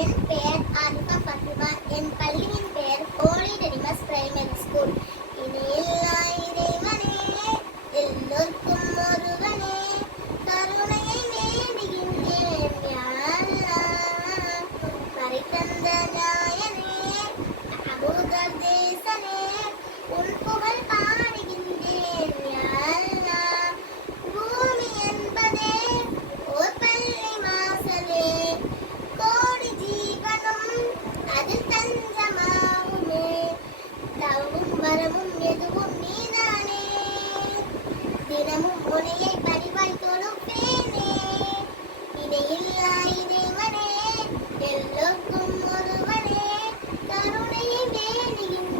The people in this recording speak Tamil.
என் பெயர் ஆரிஃபா ஃபாத்திமா. என் பள்ளியின் பெயர் ஹோலி ரெடிமஸ் பிரைமரி ஸ்கூல். இனியில்லா இறைவனே, எல்லோர்க்கும் ஒருவனே, கருணையை வேண்டுகின்றேன் யா அல்லாஹ். மறைத்தந்த நாயனே, அபூதர் தேசனே, உன் புகழ் பாடுகின்றேன் யா அல்லாஹ். பூமி என்பதே ஓர் பள்ளி வாசலே, கோடி ஜீவனும் அதில் தஞ்சமாகுமே, தவமும் வரமும் எதுவும் நீதானே, தினமும் உனையை பணிவாய் தொழுப்பேனே. இணையில்லா இறைவனே, எல்லோர்க்கும் ஒருவனே, கருணையை வேண்டுகின்றேன்